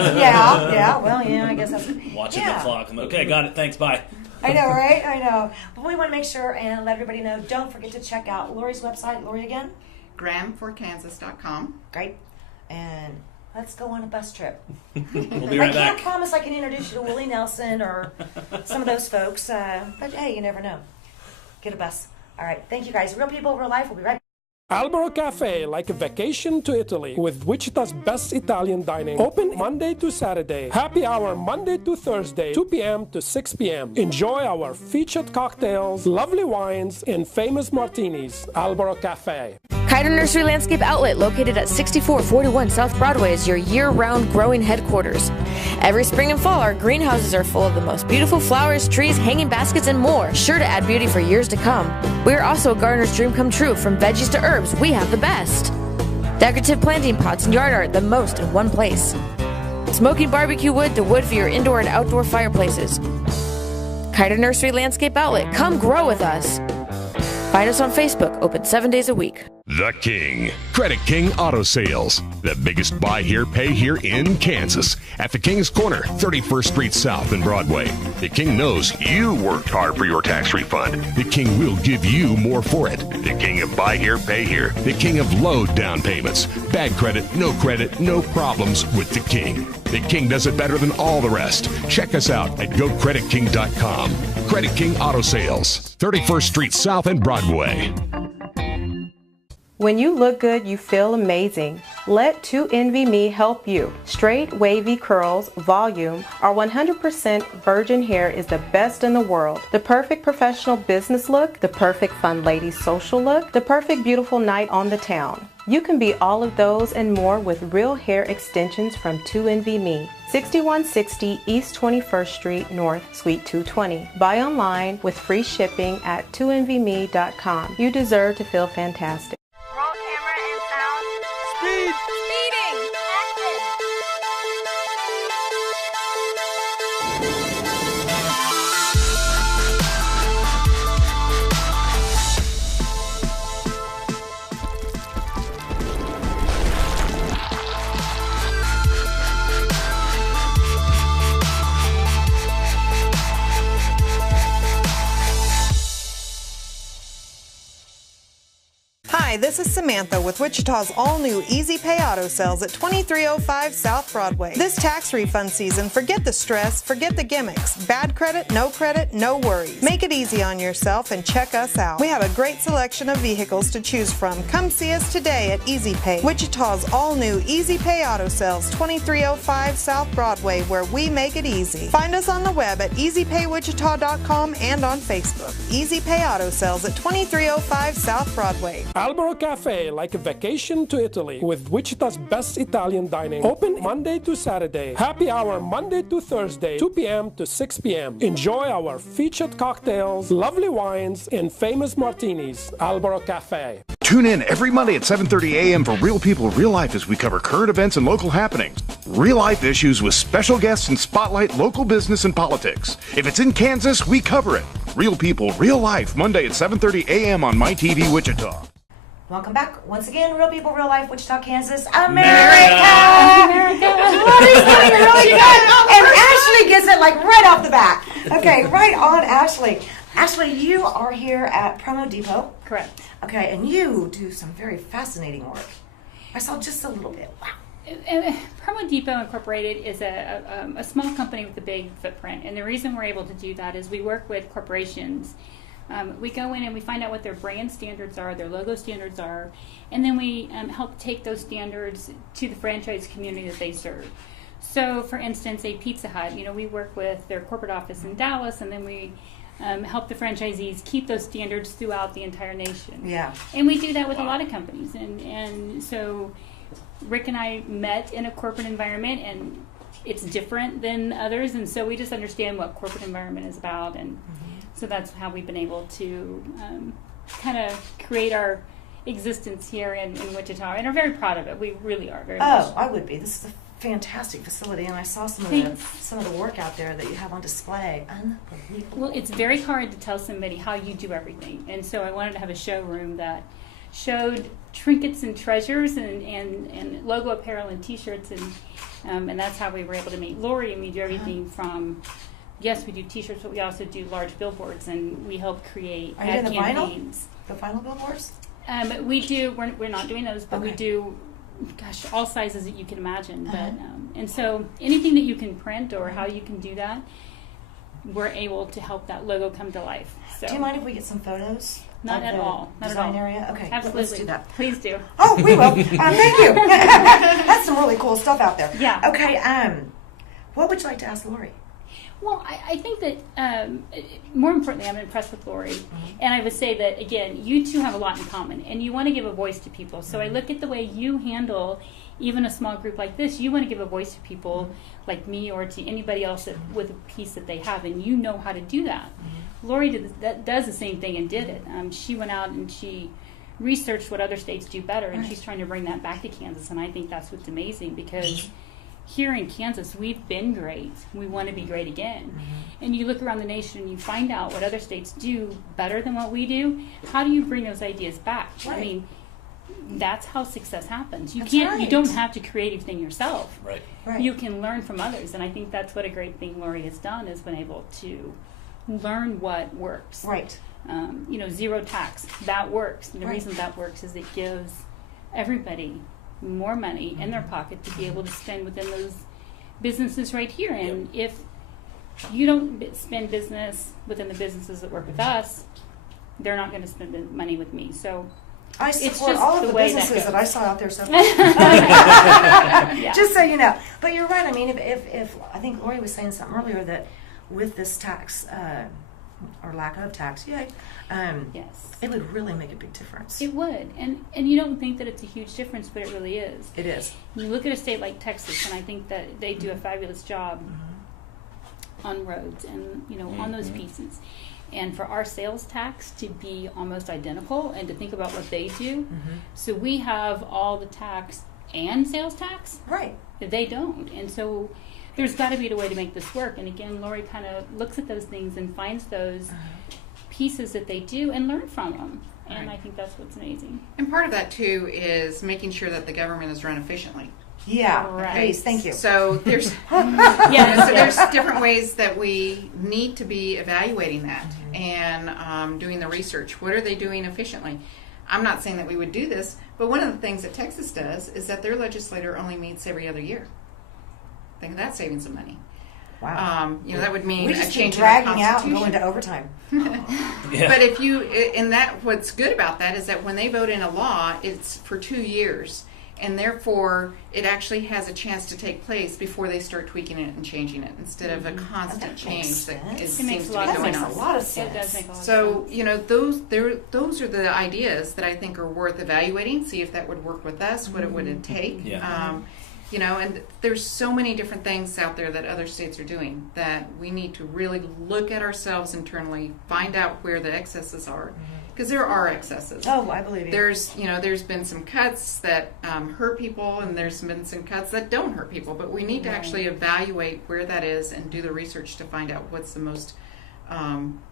guess that's watching the clock. I'm like, okay, got it. Thanks. Bye. I know, right? I know. But we want to make sure and let everybody know. Don't forget to check out Lori's website. Lori again. GramForKansas.com. Great. And let's go on a bus trip. We'll be right back. I can't promise I can introduce you to Willie Nelson or some of those folks, but hey, you never know. Get a bus. All right. Thank you guys. Real people, real life. We'll be right back. Albero Cafe, like a vacation to Italy, with Wichita's best Italian dining. Open Monday to Saturday. Happy hour Monday to Thursday, 2 p.m. to 6 p.m. Enjoy our featured cocktails, lovely wines, and famous martinis. Albero Cafe. Kiter Nursery Landscape Outlet, located at 6441 South Broadway, is your year-round growing headquarters. Every spring and fall, our greenhouses are full of the most beautiful flowers, trees, hanging baskets, and more, sure to add beauty for years to come. We are also a gardener's dream come true. From veggies to herbs, we have the best. Decorative planting pots and yard art, the most in one place. Smoking barbecue wood to wood for your indoor and outdoor fireplaces. Kiter Nursery Landscape Outlet, come grow with us. Find us on Facebook, open 7 days a week. The King. Credit King Auto Sales. The biggest buy here, pay here in Kansas. At the King's Corner, 31st Street South and Broadway. The King knows you worked hard for your tax refund. The King will give you more for it. The King of buy here, pay here. The King of low down payments. Bad credit, no problems with the King. The King does it better than all the rest. Check us out at GoCreditKing.com. Credit King Auto Sales, 31st Street South and Broadway. When you look good, you feel amazing. Let 2NVMe help you. Straight, wavy curls, volume, our 100% virgin hair is the best in the world. The perfect professional business look, the perfect fun lady social look, the perfect beautiful night on the town. You can be all of those and more with real hair extensions from 2NVMe. 6160 East 21st Street North, Suite 220. Buy online with free shipping at 2NVMe.com. You deserve to feel fantastic. Roll camera and sound. Speed! Speeding! Action! Hi, this is Samantha with Wichita's all-new Easy Pay Auto Sales at 2305 South Broadway. This tax refund season, forget the stress, forget the gimmicks. Bad credit, no worries. Make it easy on yourself and check us out. We have a great selection of vehicles to choose from. Come see us today at Easy Pay, Wichita's all-new Easy Pay Auto Sales, 2305 South Broadway, where we make it easy. Find us on the web at easypaywichita.com and on Facebook. Easy Pay Auto Sales at 2305 South Broadway. Albero Cafe, like a vacation to Italy, with Wichita's best Italian dining. Open Monday to Saturday. Happy hour Monday to Thursday, 2 p.m. to 6 p.m. Enjoy our featured cocktails, lovely wines, and famous martinis. Albero Cafe. Tune in every Monday at 7:30 a.m. for Real People, Real Life as we cover current events and local happenings. Real life issues with special guests and spotlight local business and politics. If it's in Kansas, we cover it. Real People, Real Life, Monday at 7:30 a.m. on MyTV Wichita. Welcome back. Once again, Real People, Real Life, Wichita, Kansas, America! Lori's doing it really good! And Ashley gets it like right off the bat. Okay, right on, Ashley. Ashley, you are here at Promo Depot. Correct. Okay, and you do some very fascinating work. I saw just a little bit. Wow. Promo Depot Incorporated is a small company with a big footprint, and the reason we're able to do that is we work with corporations. We go in and we find out what their brand standards are, their logo standards are, and then we help take those standards to the franchise community that they serve. So, for instance, a Pizza Hut, we work with their corporate office in Dallas, and then we help the franchisees keep those standards throughout the entire nation. Yeah. And we do that with a lot of companies, and so Rick and I met in a corporate environment, and it's different than others, and so we just understand what corporate environment is about, and so that's how we've been able to kind of create our existence here in Wichita, and are very proud of it. We really are very much. Oh, I would be. This is a fantastic facility, and I saw some of the work out there that you have on display. Unbelievable. Well, it's very hard to tell somebody how you do everything, and so I wanted to have a showroom that showed trinkets and treasures and logo apparel and T-shirts, and that's how we were able to meet Lori, and we do everything from. Yes, we do T-shirts, but we also do large billboards, and we help create ad campaigns. The vinyl billboards? We do. We're not doing those, but we do. Gosh, all sizes that you can imagine. But and so anything that you can print or how you can do that, we're able to help that logo come to life. So. Do you mind if we get some photos? Not at all. Not at all. Design area? Okay, absolutely. Let's do that. Please do. Oh, we will. Thank you. That's some really cool stuff out there. Yeah. Okay. What would you like to ask Lori? Well, I think that more importantly, I'm impressed with Lori, and I would say that again, you two have a lot in common, and you want to give a voice to people. So I look at the way you handle even a small group like this. You want to give a voice to people like me or to anybody else with a piece that they have, and you know how to do that. Lori does the same thing and did it. She went out and she researched what other states do better, and she's trying to bring that back to Kansas, and I think that's what's amazing because. Here in Kansas, we've been great. We want to be great again. And you look around the nation and you find out what other states do better than what we do. How do you bring those ideas back? Right. I mean, that's how success happens. You That's can't. right. You don't have to create everything yourself. Right. You can learn from others, and I think that's what a great thing Lori has done is been able to learn what works. Right. Zero tax that works. And the reason that works is it gives everybody more money in their pocket to be able to spend within those businesses right here. And if you don't spend business within the businesses that work with us, they're not going to spend the money with me. So I support all of the businesses that I saw out there so far. Just so you know. But you're right. I mean, if I think Lori was saying something earlier that with this tax or lack of tax, yes, it would really make a big difference. It would, and you don't think that it's a huge difference, but it really is. It is. You look at a state like Texas, and I think that they do a fabulous job on roads and on those pieces. And for our sales tax to be almost identical, and to think about what they do, so we have all the tax and sales tax. Right. They don't, and so. There's got to be a way to make this work. And again, Lori kind of looks at those things and finds those pieces that they do and learn from them. And I think that's what's amazing. And part of that, too, is making sure that the government is run efficiently. Yeah, right. Please, thank you. So there's there's different ways that we need to be evaluating that and doing the research. What are they doing efficiently? I'm not saying that we would do this, but one of the things that Texas does is that their legislature only meets every other year. Think of that savings of money. Wow. That would mean we a just change keep in the dragging out and Constitution. going to overtime. But if you, in that, what's good about that is that when they vote in a law, it's for 2 years, and therefore it actually has a chance to take place before they start tweaking it and changing it, instead of a constant change that seems to be going on. That makes a lot of sense. It does make a lot of So, sense. those are the ideas that I think are worth evaluating, see if that would work with us, what it would take. Yeah. And there's so many different things out there that other states are doing that we need to really look at ourselves internally, find out where the excesses are, because there are excesses. Oh, I believe you. There's been some cuts that hurt people, and there's been some cuts that don't hurt people, but we need to actually evaluate where that is and do the research to find out what's the most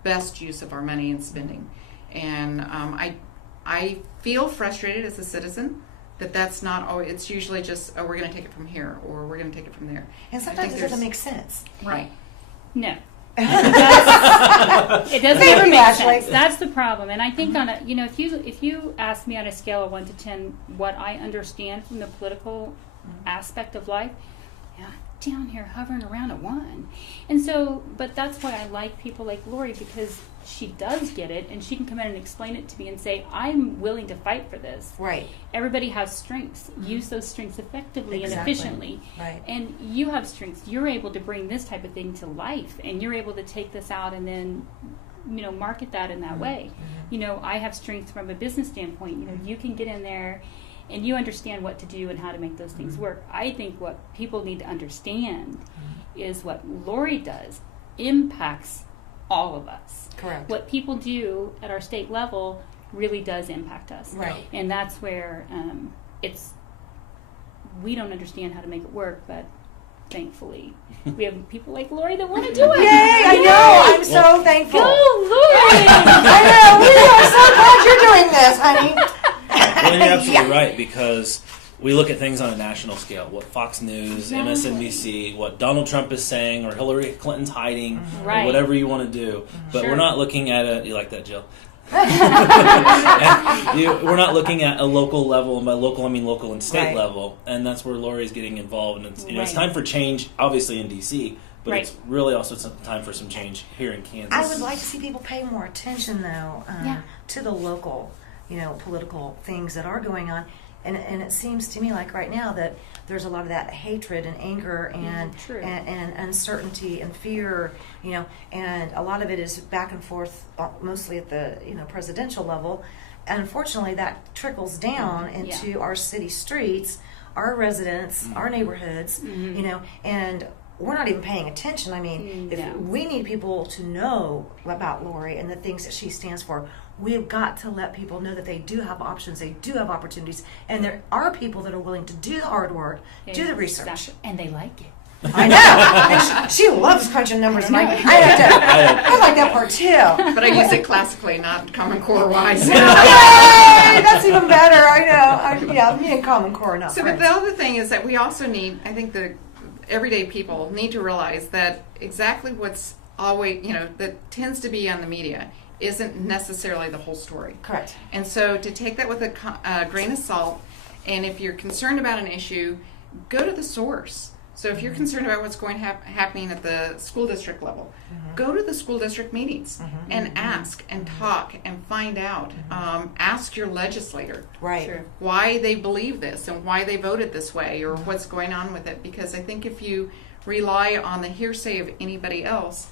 best use of our money and spending. And I feel frustrated as a citizen that's not always, it's usually just, we're going to take it from here, or we're going to take it from there. And sometimes it doesn't make sense. Right. No. It doesn't ever make sense. That's the problem. And I think on a, if you ask me on a scale of 1 to 10 what I understand from the political aspect of life, down here hovering around a 1. And so, but that's why I like people like Lori, because she does get it, and she can come in and explain it to me and say, I'm willing to fight for this. Right. Everybody has strengths. Use those strengths effectively and efficiently. Right. And you have strengths. You're able to bring this type of thing to life, and you're able to take this out and then, market that in that way. I have strengths from a business standpoint. You can get in there and you understand what to do and how to make those things work. I think what people need to understand is what Lori does impacts all of us. Correct. What people do at our state level really does impact us. Right. And that's where we don't understand how to make it work, but thankfully we have people like Lori that want to do it. Yay! I know. I'm so thankful. Go, Lori! I know. We are so glad you're doing this, honey. Well, you're absolutely right, because we look at things on a national scale. What Fox News, MSNBC, what Donald Trump is saying, or Hillary Clinton's hiding, or whatever you want to do. But we're not looking at it. You like that, Jill? We're not looking at a local level, and by local I mean local and state level, and that's where Lori's getting involved. And it's, it's time for change, obviously in D.C., but it's really also time for some change here in Kansas. I would like to see people pay more attention, though, to the local, political things that are going on. And it seems to me like right now that there's a lot of that hatred and anger and uncertainty and fear, and a lot of it is back and forth, mostly at the presidential level. And unfortunately, that trickles down into our city streets, our residents, our neighborhoods, and we're not even paying attention. I mean, if we need people to know about Lori and the things that she stands for. We've got to let people know that they do have options, they do have opportunities, and there are people that are willing to do the hard work, do the research. And they like it. I know. And she loves crunching numbers. I like that part too. But I use it classically, not Common Core wise. Yay! That's even better. I know. Me and Common Core, not friends. But the other thing is that we also need, I think the everyday people need to realize that exactly what's always, that tends to be on the media isn't necessarily the whole story. Correct. And so to take that with a grain of salt, and if you're concerned about an issue, go to the source. So if you're concerned about what's going happening at the school district level, go to the school district meetings and ask and talk and find out. Ask your legislator why they believe this and why they voted this way or what's going on with it. Because I think if you rely on the hearsay of anybody else,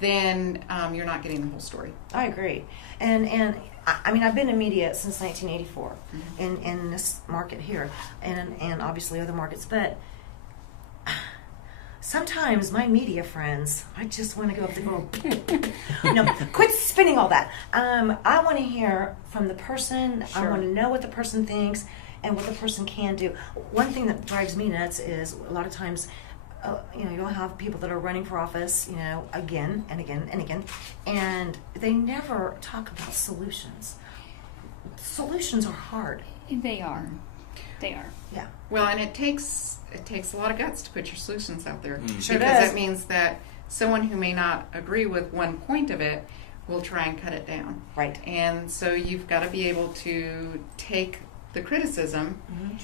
then you're not getting the whole story. I agree. And I mean, I've been in media since 1984 in this market here and obviously other markets, but sometimes my media friends, I just want to go up to go, quit spinning all that. I want to hear from the person. I want to know what the person thinks and what the person can do. One thing that drives me nuts is a lot of times you'll have people that are running for office, again and again and again, and they never talk about solutions. Solutions are hard. They are. Yeah. Well, and it takes a lot of guts to put your solutions out there. Sure because does. that means that someone who may not agree with one point of it we'll try and cut it down. Right. And so you've got to be able to take the criticism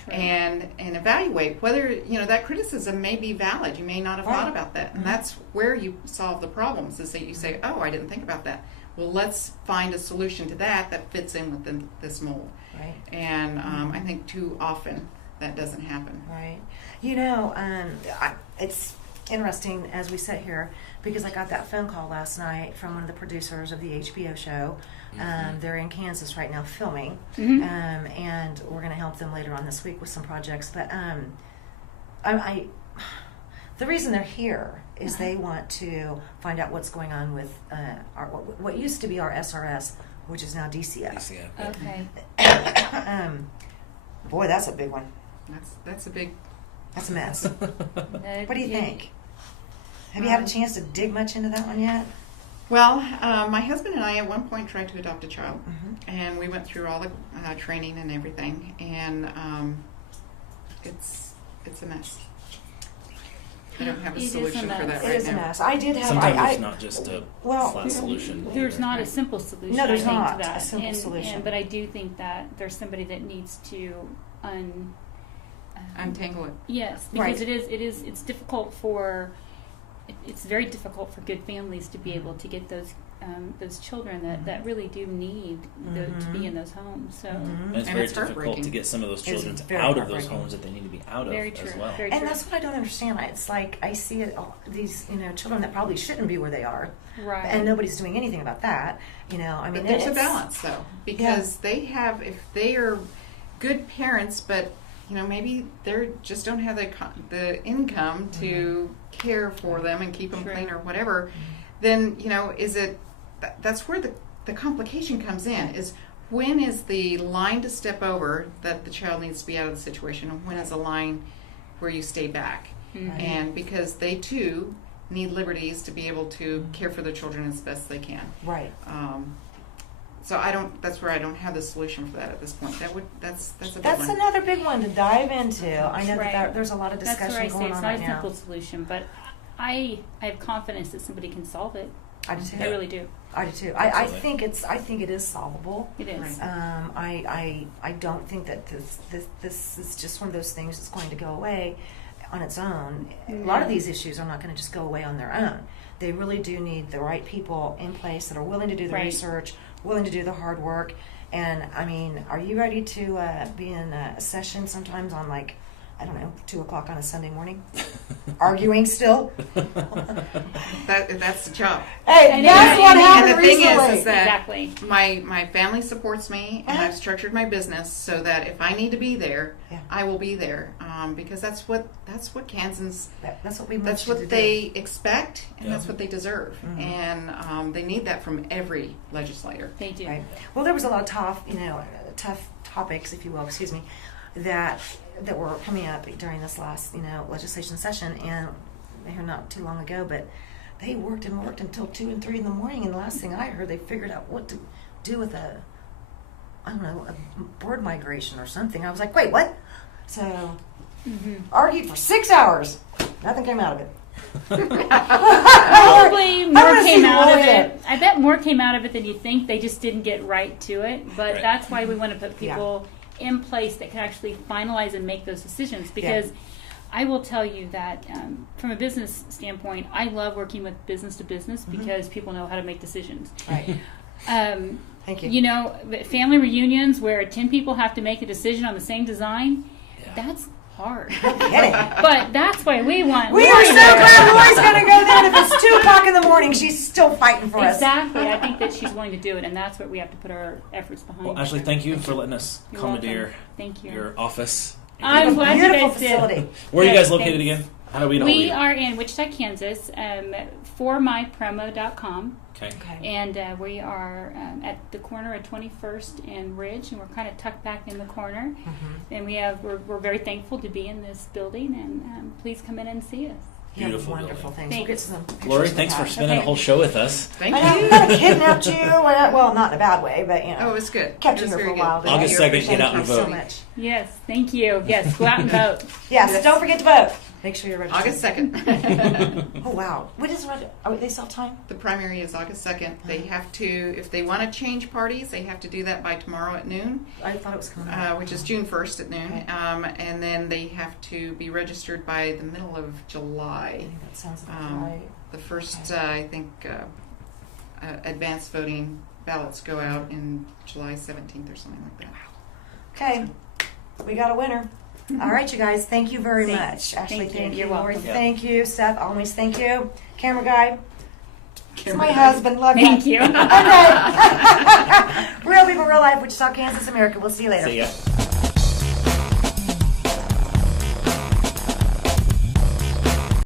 and evaluate whether, that criticism may be valid. You may not have thought about that. And that's where you solve the problems, is that you say, oh, I didn't think about that. Well, let's find a solution to that fits in within this mold. Right. And I think too often that doesn't happen. Right. It's interesting as we sit here, because I got that phone call last night from one of the producers of the HBO show. They're in Kansas right now filming, and we're going to help them later on this week with some projects. But the reason they're here is they want to find out what's going on with what used to be our SRS, which is now DCF. Okay. Boy, that's a big one. That's a mess. What do you think? Have you had a chance to dig much into that one yet? Well, my husband and I at one point tried to adopt a child, and we went through all the training and everything, and it's a mess. I don't have a solution for that right now. It is a mess. I did have. Sometimes it's not just a flat solution. There's not a simple solution. No, there's I think, not to that. a simple solution. But I do think that there's somebody that needs to untangle it. Yes, because it's difficult for. It's very difficult for good families to be able to get those children that really do need to be in those homes. So and it's very difficult to get some of those children out of those homes that they need to be out of as well. Very and true. that's what I don't understand. It's like I see it these children that probably shouldn't be where they are, right? And nobody's doing anything about that. But there's a balance though, because they have, if they are good parents, but maybe they just don't have the income to care for them and keep them clean or whatever, then, is it, that's where the complication comes in, is when is the line to step over that the child needs to be out of the situation, and when is a line where you stay back? And because they too need liberties to be able to care for their children as best they can. Right. So that's where I don't have the solution for that at this point. That's a big That's one. another big one to dive into. I know that there's a lot of discussion That's where I going say on it's right not a now. simple solution, but I have confidence that somebody can solve it. I do too. I really do. I do too. I think it is solvable. It is. I don't think that this is just one of those things that's going to go away on its own. A lot of these issues are not going to just go away on their own. They really do need the right people in place that are willing to do the research, willing to do the hard work. And I mean, are you ready to be in a session sometimes on 2:00 on a Sunday morning, arguing still? That's the job. Hey, that's what happened And the thing recently. is that Exactly. my family supports me, and I've structured my business so that if I need to be there, I will be there, because that's what Kansans. That's what we. That's what they expect, and that's what they deserve, and they need that from every legislator. They do. Right. Well, there was a lot of tough topics, if you will, excuse me, that were coming up during this last, legislation session, and here not too long ago, but they worked until 2 and 3 in the morning, and the last thing I heard, they figured out what to do with a board migration or something. I was like, wait, what? So, argued for 6 hours. Nothing came out of it. Probably more came out of it. I bet more came out of it than you think. They just didn't get right to it. But that's why we want to put people in place that can actually finalize and make those decisions. Because I will tell you that from a business standpoint, I love working with business to business because people know how to make decisions. Right. Thank you. Family reunions where 10 people have to make a decision on the same design, that's hard. But that's why we want We are so glad Lori's going to go there. And if it's 2:00 in the morning, she's still fighting for us. Exactly. I think that she's willing to do it, and that's what we have to put our efforts behind. Well, Ashley, thank you for letting us commandeer your office. I'm glad you guys facility. did. Where are you guys located again? How do we know? We are in Wichita, Kansas, formypromo.com. Okay. And we are at the corner of 21st and Ridge, and we're kind of tucked back in the corner. And we're very thankful to be in this building, and please come in and see us. Beautiful, wonderful things. Thank We'll get some Lori, thanks for spending a whole show with us. Thank you. I kind of kidnapped you. Well, not in a bad way, but Oh, it was good. kept It you was here for a very while. good. August 2nd, get out and Thank you so vote. much. Yes, thank you. Yes, go out and vote. Yes, don't forget to vote. Make sure you're registered. August 2nd. Oh, wow. What is they still have time? The primary is August 2nd. They have to, if they want to change parties, they have to do that by tomorrow at noon. I thought it was coming up. Which is June 1st at noon. Okay. And then they have to be registered by the middle of July. I think that sounds about right. The first, I think, advanced voting ballots go out in July 17th or something like that. Okay. We got a winner. All right, you guys. Thank you very much. Ashley, thank you. You're Lori, welcome. thank you. Seth, always thank you. Camera guy. It's my husband. Love Thank you. Okay. Real people, real life, Wichita, Kansas, America. We'll see you later. See ya.